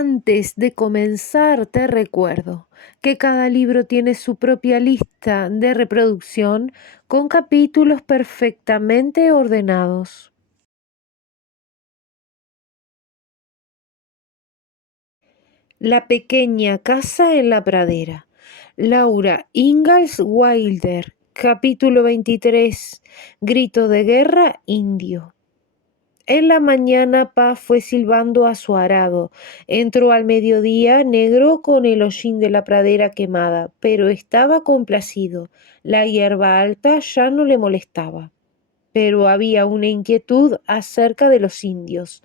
Antes de comenzar, te recuerdo que cada libro tiene su propia lista de reproducción con capítulos perfectamente ordenados. La pequeña casa en la pradera. Laura Ingalls Wilder, capítulo 23. Grito de guerra indio. En la mañana Pa fue silbando a su arado. Entró al mediodía negro con el hollín de la pradera quemada, pero estaba complacido. La hierba alta ya no le molestaba. Pero había una inquietud acerca de los indios.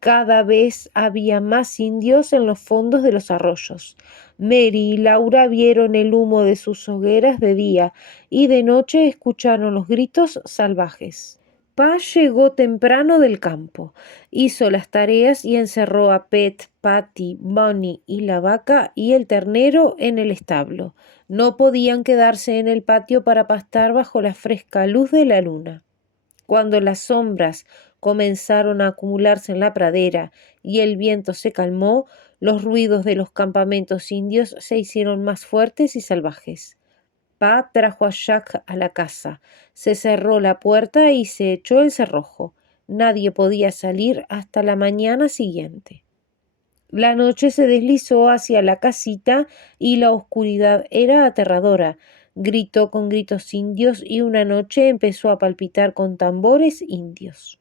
Cada vez había más indios en los fondos de los arroyos. Mary y Laura vieron el humo de sus hogueras de día y de noche escucharon los gritos salvajes. Pa llegó temprano del campo, hizo las tareas y encerró a Pet, Patty, Bunny y la vaca y el ternero en el establo. No podían quedarse en el patio para pastar bajo la fresca luz de la luna. Cuando las sombras comenzaron a acumularse en la pradera y el viento se calmó, los ruidos de los campamentos indios se hicieron más fuertes y salvajes. Pa trajo a Jack a la casa, se cerró la puerta y se echó el cerrojo. Nadie podía salir hasta la mañana siguiente. La noche se deslizó hacia la casita y la oscuridad era aterradora. Gritó con gritos indios y una noche empezó a palpitar con tambores indios.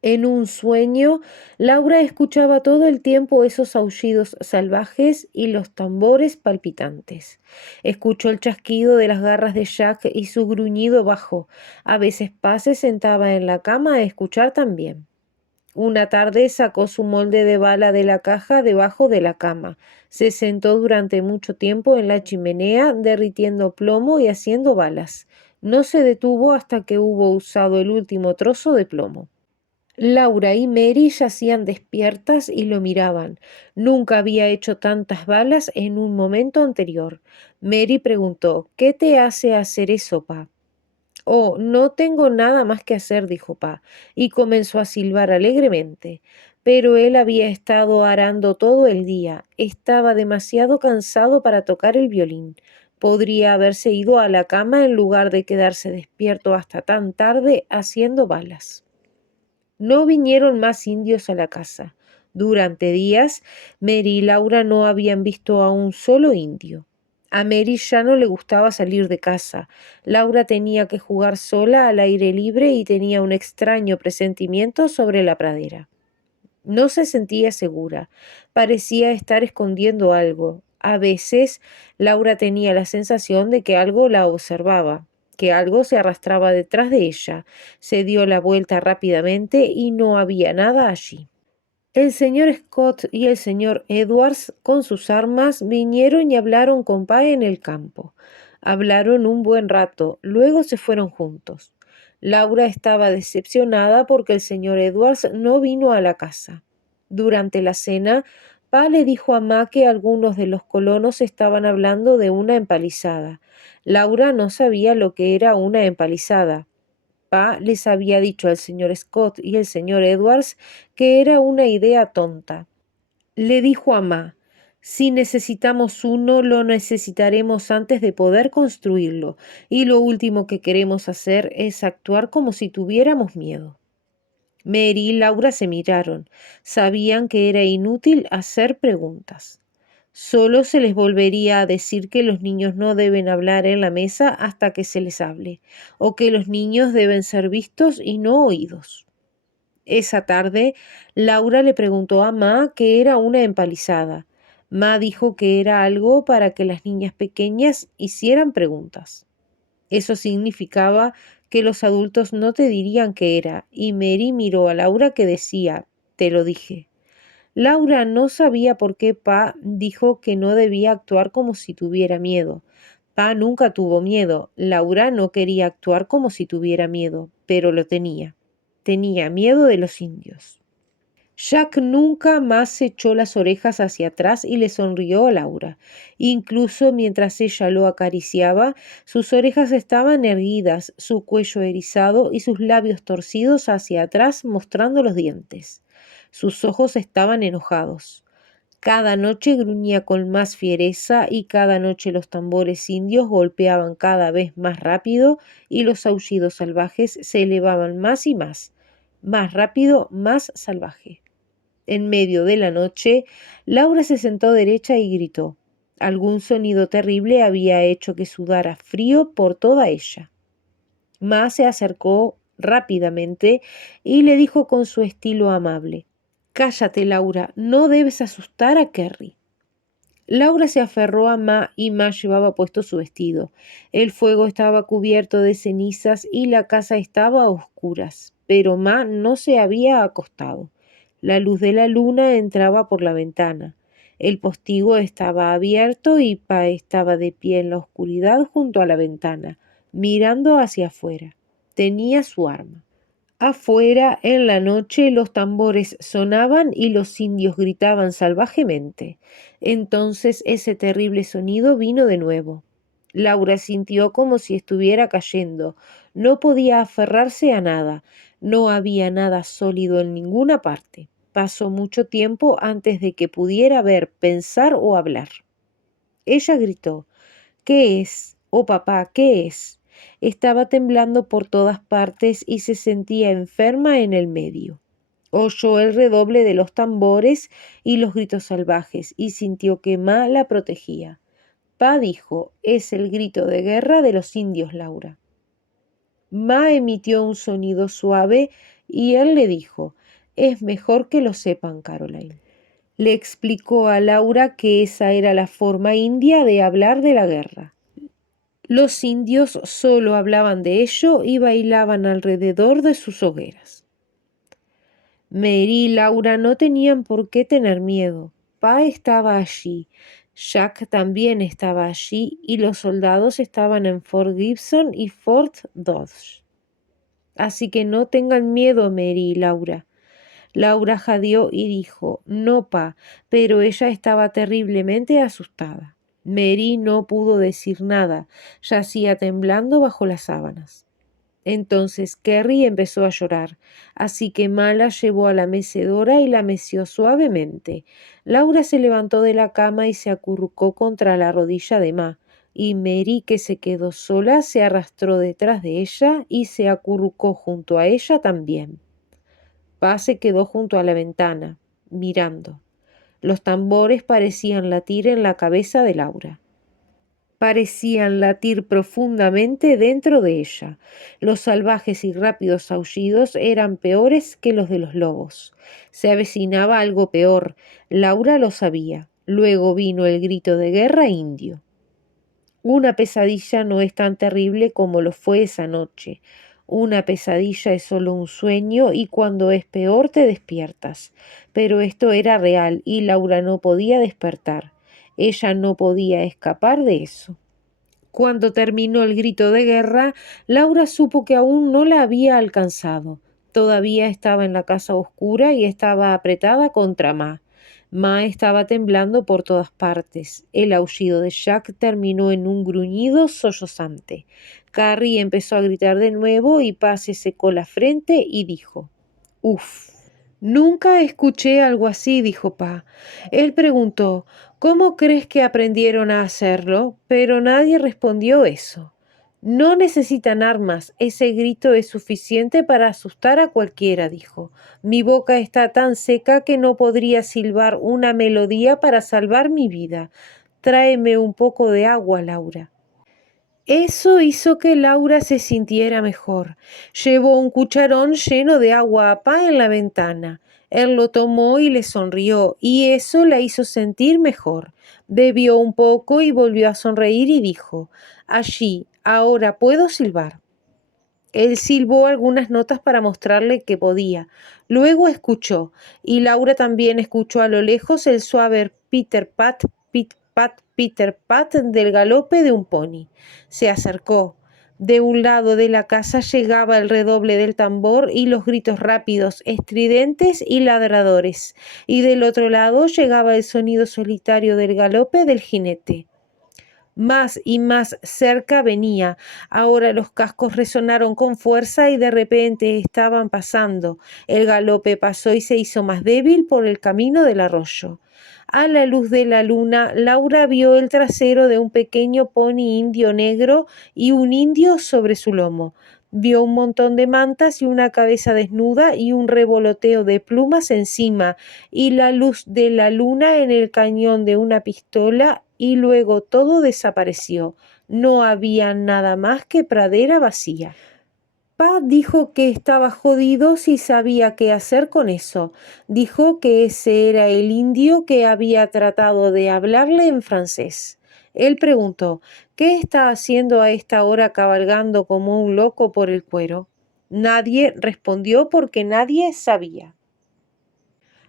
En un sueño, Laura escuchaba todo el tiempo esos aullidos salvajes y los tambores palpitantes. Escuchó el chasquido de las garras de Jack y su gruñido bajo. A veces Pa se sentaba en la cama a escuchar también. Una tarde sacó su molde de bala de la caja debajo de la cama. Se sentó durante mucho tiempo en la chimenea, derritiendo plomo y haciendo balas. No se detuvo hasta que hubo usado el último trozo de plomo. Laura y Mary yacían despiertas y lo miraban. Nunca había hecho tantas balas en un momento anterior. Mary preguntó: ¿Qué te hace hacer eso, Pa? Oh, no tengo nada más que hacer, dijo Pa, y comenzó a silbar alegremente. Pero él había estado arando todo el día. Estaba demasiado cansado para tocar el violín. Podría haberse ido a la cama en lugar de quedarse despierto hasta tan tarde haciendo balas. No vinieron más indios a la casa. Durante días, Mary y Laura no habían visto a un solo indio. A Mary ya no le gustaba salir de casa. Laura tenía que jugar sola al aire libre y tenía un extraño presentimiento sobre la pradera. No se sentía segura. Parecía estar escondiendo algo. A veces, Laura tenía la sensación de que algo la observaba, que algo se arrastraba detrás de ella. Se dio la vuelta rápidamente y no había nada allí. El señor Scott y el señor Edwards, con sus armas, vinieron y hablaron con Pa en el campo. Hablaron un buen rato, luego se fueron juntos. Laura estaba decepcionada porque el señor Edwards no vino a la casa. Durante la cena, Pa le dijo a Ma que algunos de los colonos estaban hablando de una empalizada. Laura no sabía lo que era una empalizada. Pa les había dicho al señor Scott y el señor Edwards que era una idea tonta. Le dijo a Ma: si necesitamos uno, lo necesitaremos antes de poder construirlo, y lo último que queremos hacer es actuar como si tuviéramos miedo. Mary y Laura se miraron. Sabían que era inútil hacer preguntas. Solo se les volvería a decir que los niños no deben hablar en la mesa hasta que se les hable, o que los niños deben ser vistos y no oídos. Esa tarde, Laura le preguntó a Ma qué era una empalizada. Ma dijo que era algo para que las niñas pequeñas hicieran preguntas. Eso significaba que los adultos no te dirían qué era, y Mary miró a Laura que decía: te lo dije. Laura no sabía por qué Pa dijo que no debía actuar como si tuviera miedo. Pa nunca tuvo miedo. Laura no quería actuar como si tuviera miedo, pero lo tenía. Tenía miedo de los indios. Jack nunca más echó las orejas hacia atrás y le sonrió a Laura. Incluso mientras ella lo acariciaba, sus orejas estaban erguidas, su cuello erizado y sus labios torcidos hacia atrás mostrando los dientes. Sus ojos estaban enojados. Cada noche gruñía con más fiereza y cada noche los tambores indios golpeaban cada vez más rápido y los aullidos salvajes se elevaban más y más rápido, más salvaje. En medio de la noche, Laura se sentó derecha y gritó. Algún sonido terrible había hecho que sudara frío por toda ella. Ma se acercó rápidamente y le dijo con su estilo amable: «Cállate, Laura, no debes asustar a Kerry». Laura se aferró a Ma y Ma llevaba puesto su vestido. El fuego estaba cubierto de cenizas y la casa estaba a oscuras, pero Ma no se había acostado. La luz de la luna entraba por la ventana. El postigo estaba abierto y Pa estaba de pie en la oscuridad junto a la ventana, mirando hacia afuera. Tenía su arma. Afuera, en la noche, los tambores sonaban y los indios gritaban salvajemente. Entonces ese terrible sonido vino de nuevo. Laura sintió como si estuviera cayendo. No podía aferrarse a nada. No había nada sólido en ninguna parte. Pasó mucho tiempo antes de que pudiera ver, pensar o hablar. Ella gritó: «¿Qué es? Oh, papá, ¿qué es?». Estaba temblando por todas partes y se sentía enferma en el medio. Oyó el redoble de los tambores y los gritos salvajes y sintió que Ma la protegía. Pa dijo: «Es el grito de guerra de los indios, Laura». Ma emitió un sonido suave y él le dijo: «Es mejor que lo sepan, Caroline». Le explicó a Laura que esa era la forma india de hablar de la guerra. Los indios solo hablaban de ello y bailaban alrededor de sus hogueras. Mary y Laura no tenían por qué tener miedo. Pa estaba allí, Jack también estaba allí y los soldados estaban en Fort Gibson y Fort Dodge. Así que no tengan miedo, Mary y Laura. Laura jadeó y dijo: «No, pa», pero ella estaba terriblemente asustada. Mary no pudo decir nada, yacía temblando bajo las sábanas. Entonces Kerry empezó a llorar, así que Ma la llevó a la mecedora y la meció suavemente. Laura se levantó de la cama y se acurrucó contra la rodilla de Ma, y Mary, que se quedó sola, se arrastró detrás de ella y se acurrucó junto a ella también. Pa se quedó junto a la ventana, mirando. Los tambores parecían latir en la cabeza de Laura. Parecían latir profundamente dentro de ella. Los salvajes y rápidos aullidos eran peores que los de los lobos. Se avecinaba algo peor. Laura lo sabía. Luego vino el grito de guerra indio. Una pesadilla no es tan terrible como lo fue esa noche. Una pesadilla es solo un sueño y cuando es peor te despiertas. Pero esto era real y Laura no podía despertar. Ella no podía escapar de eso. Cuando terminó el grito de guerra, Laura supo que aún no la había alcanzado. Todavía estaba en la casa oscura y estaba apretada contra Ma. Ma estaba temblando por todas partes. El aullido de Jack terminó en un gruñido sollozante. Carrie empezó a gritar de nuevo y Pa se secó la frente y dijo: «Uf». «Nunca escuché algo así», dijo Pa. Él preguntó: «¿Cómo crees que aprendieron a hacerlo?», pero nadie respondió eso. «No necesitan armas, ese grito es suficiente para asustar a cualquiera», dijo. «Mi boca está tan seca que no podría silbar una melodía para salvar mi vida. Tráeme un poco de agua, Laura». Eso hizo que Laura se sintiera mejor. Llevó un cucharón lleno de agua a Pa en la ventana. Él lo tomó y le sonrió, y eso la hizo sentir mejor. Bebió un poco y volvió a sonreír y dijo: «Allí, ahora puedo silbar». Él silbó algunas notas para mostrarle que podía. Luego escuchó, y Laura también escuchó a lo lejos el suave Peter Pat, Pit Pat, Peter Pat del galope de un pony. Se acercó. De un lado de la casa llegaba el redoble del tambor y los gritos rápidos, estridentes y ladradores, y del otro lado llegaba el sonido solitario del galope del jinete. Más y más cerca venía. Ahora los cascos resonaron con fuerza y de repente estaban pasando. El galope pasó y se hizo más débil por el camino del arroyo. A la luz de la luna, Laura vio el trasero de un pequeño pony indio negro y un indio sobre su lomo. Vio un montón de mantas y una cabeza desnuda y un revoloteo de plumas encima y la luz de la luna en el cañón de una pistola y luego todo desapareció. No había nada más que pradera vacía. Pa dijo que estaba jodido si sabía qué hacer con eso. Dijo que ese era el indio que había tratado de hablarle en francés. Él preguntó, ¿qué está haciendo a esta hora cabalgando como un loco por el cuero? Nadie respondió porque nadie sabía.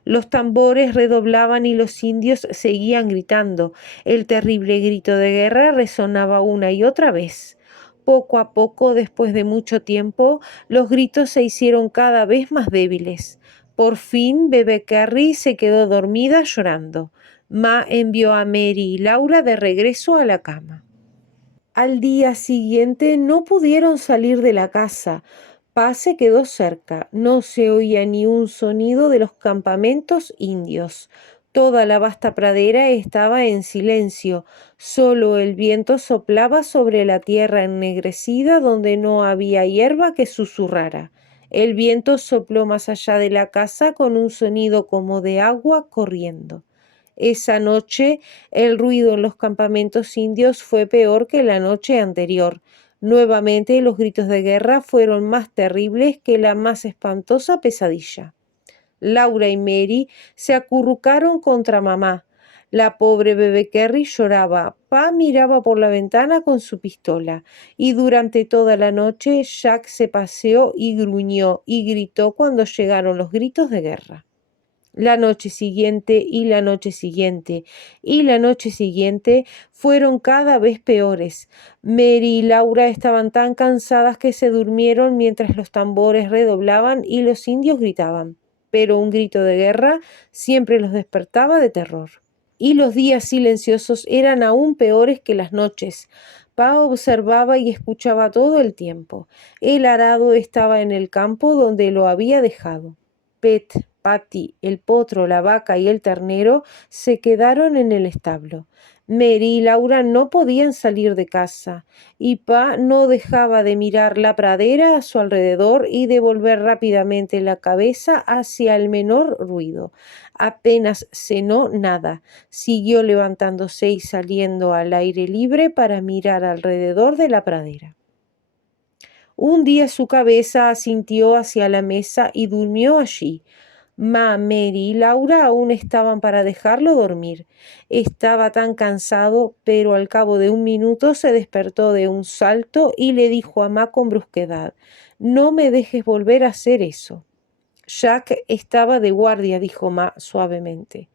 Los tambores redoblaban y los indios seguían gritando. El terrible grito de guerra resonaba una y otra vez. Poco a poco, después de mucho tiempo, los gritos se hicieron cada vez más débiles. Por fin, Bebe Carrie se quedó dormida llorando. Ma envió a Mary y Laura de regreso a la cama. Al día siguiente no pudieron salir de la casa. Pa se quedó cerca. No se oía ni un sonido de los campamentos indios. Toda la vasta pradera estaba en silencio. Solo el viento soplaba sobre la tierra ennegrecida donde no había hierba que susurrara. El viento sopló más allá de la casa con un sonido como de agua corriendo. Esa noche el ruido en los campamentos indios fue peor que la noche anterior. Nuevamente los gritos de guerra fueron más terribles que la más espantosa pesadilla. Laura y Mary se acurrucaron contra mamá. La pobre bebé Kerry lloraba. Pa miraba por la ventana con su pistola. Y durante toda la noche Jack se paseó y gruñó y gritó cuando llegaron los gritos de guerra. La noche siguiente y la noche siguiente y la noche siguiente fueron cada vez peores. Mary y Laura estaban tan cansadas que se durmieron mientras los tambores redoblaban y los indios gritaban. Pero un grito de guerra siempre los despertaba de terror. Y los días silenciosos eran aún peores que las noches. Pa observaba y escuchaba todo el tiempo. El arado estaba en el campo donde lo había dejado. Pet, Patty, el potro, la vaca y el ternero se quedaron en el establo. Mary y Laura no podían salir de casa, y Pa no dejaba de mirar la pradera a su alrededor y de volver rápidamente la cabeza hacia el menor ruido. Apenas cenó nada. Siguió levantándose y saliendo al aire libre para mirar alrededor de la pradera. Un día su cabeza asintió hacia la mesa y durmió allí. Ma, Mary y Laura aún estaban para dejarlo dormir. Estaba tan cansado, pero al cabo de un minuto se despertó de un salto y le dijo a Ma con brusquedad, «No me dejes volver a hacer eso». Jack estaba de guardia, dijo Ma suavemente.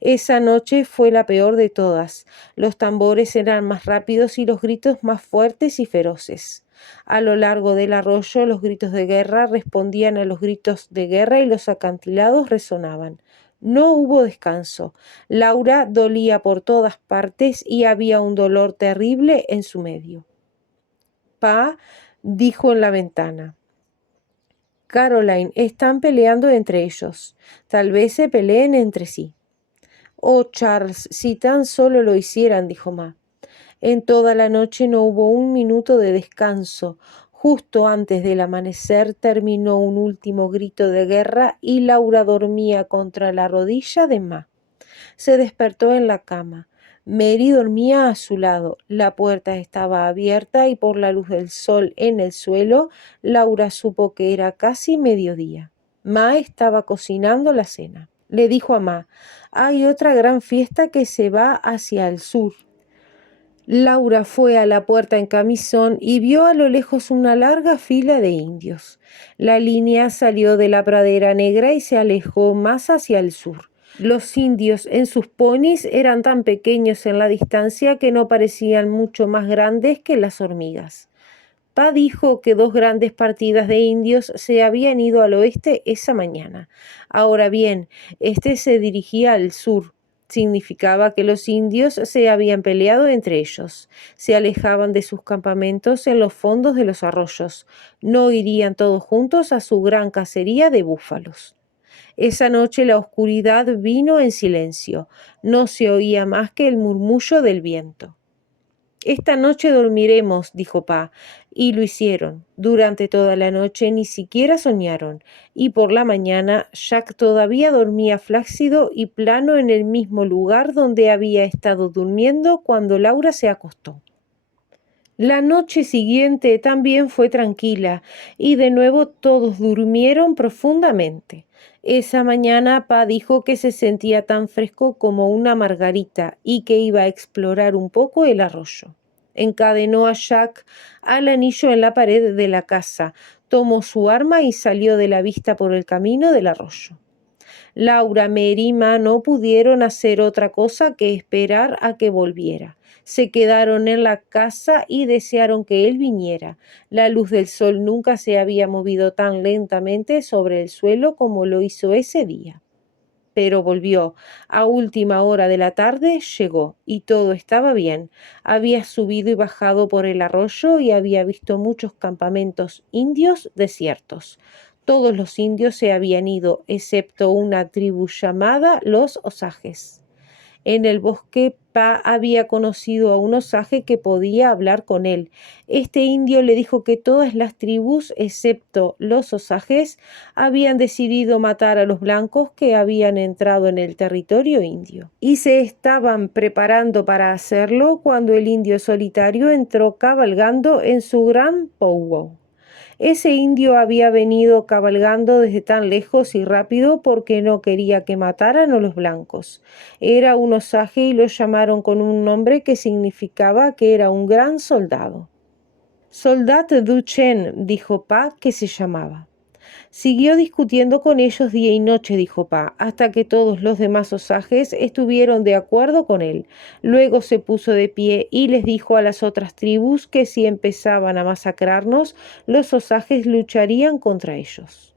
Esa noche fue la peor de todas. Los tambores eran más rápidos y los gritos más fuertes y feroces. A lo largo del arroyo los gritos de guerra respondían a los gritos de guerra y los acantilados resonaban. No hubo descanso. Laura dolía por todas partes y había un dolor terrible en su medio. Pa dijo en la ventana. Caroline, están peleando entre ellos. Tal vez se peleen entre sí. Oh, Charles, si tan solo lo hicieran, dijo Ma. En toda la noche no hubo un minuto de descanso. Justo antes del amanecer terminó un último grito de guerra y Laura dormía contra la rodilla de Ma. Se despertó en la cama. Mary dormía a su lado. La puerta estaba abierta y por la luz del sol en el suelo, Laura supo que era casi mediodía. Ma estaba cocinando la cena. Le dijo a Ma, «Hay otra gran fiesta que se va hacia el sur». Laura fue a la puerta en camisón y vio a lo lejos una larga fila de indios. La línea salió de la pradera negra y se alejó más hacia el sur. Los indios en sus ponis eran tan pequeños en la distancia que no parecían mucho más grandes que las hormigas. Pa dijo que 2 grandes partidas de indios se habían ido al oeste esa mañana. Ahora bien, este se dirigía al sur. Significaba que los indios se habían peleado entre ellos, se alejaban de sus campamentos en los fondos de los arroyos, no irían todos juntos a su gran cacería de búfalos. Esa noche la oscuridad vino en silencio, no se oía más que el murmullo del viento. Esta noche dormiremos, dijo Pa, y lo hicieron. Durante toda la noche ni siquiera soñaron, y por la mañana Jack todavía dormía flácido y plano en el mismo lugar donde había estado durmiendo cuando Laura se acostó. La noche siguiente también fue tranquila, y de nuevo todos durmieron profundamente. Esa mañana Pa dijo que se sentía tan fresco como una margarita y que iba a explorar un poco el arroyo. Encadenó a Jack al anillo en la pared de la casa, tomó su arma y salió de la vista por el camino del arroyo. Laura, Mary y Ma no pudieron hacer otra cosa que esperar a que volviera. Se quedaron en la casa y desearon que él viniera. La luz del sol nunca se había movido tan lentamente sobre el suelo como lo hizo ese día. Pero volvió. A última hora de la tarde llegó, y todo estaba bien. Había subido y bajado por el arroyo y había visto muchos campamentos indios desiertos. Todos los indios se habían ido, excepto una tribu llamada los Osages. En el bosque Pa había conocido a un osage que podía hablar con él. Este indio le dijo que todas las tribus, excepto los Osages, habían decidido matar a los blancos que habían entrado en el territorio indio. Y se estaban preparando para hacerlo cuando el indio solitario entró cabalgando en su gran powwow. Ese indio había venido cabalgando desde tan lejos y rápido porque no quería que mataran a los blancos. Era un osage y lo llamaron con un nombre que significaba que era un gran soldado. Soldat Duchenne, dijo Pa, que se llamaba. Siguió discutiendo con ellos día y noche, dijo Pa, hasta que todos los demás osages estuvieron de acuerdo con él. Luego se puso de pie y les dijo a las otras tribus que si empezaban a masacrarnos, los osages lucharían contra ellos.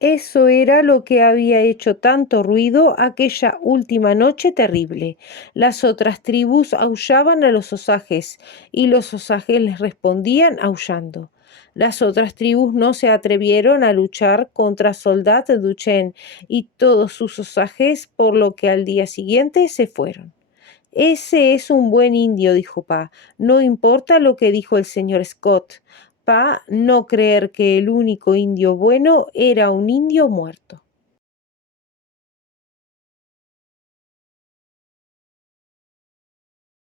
Eso era lo que había hecho tanto ruido aquella última noche terrible. Las otras tribus aullaban a los osages y los osages les respondían aullando. Las otras tribus no se atrevieron a luchar contra Soldat Duchenne y todos sus osages, por lo que al día siguiente se fueron. Ese es un buen indio, dijo Pa. No importa lo que dijo el señor Scott. Pa no creer que el único indio bueno era un indio muerto.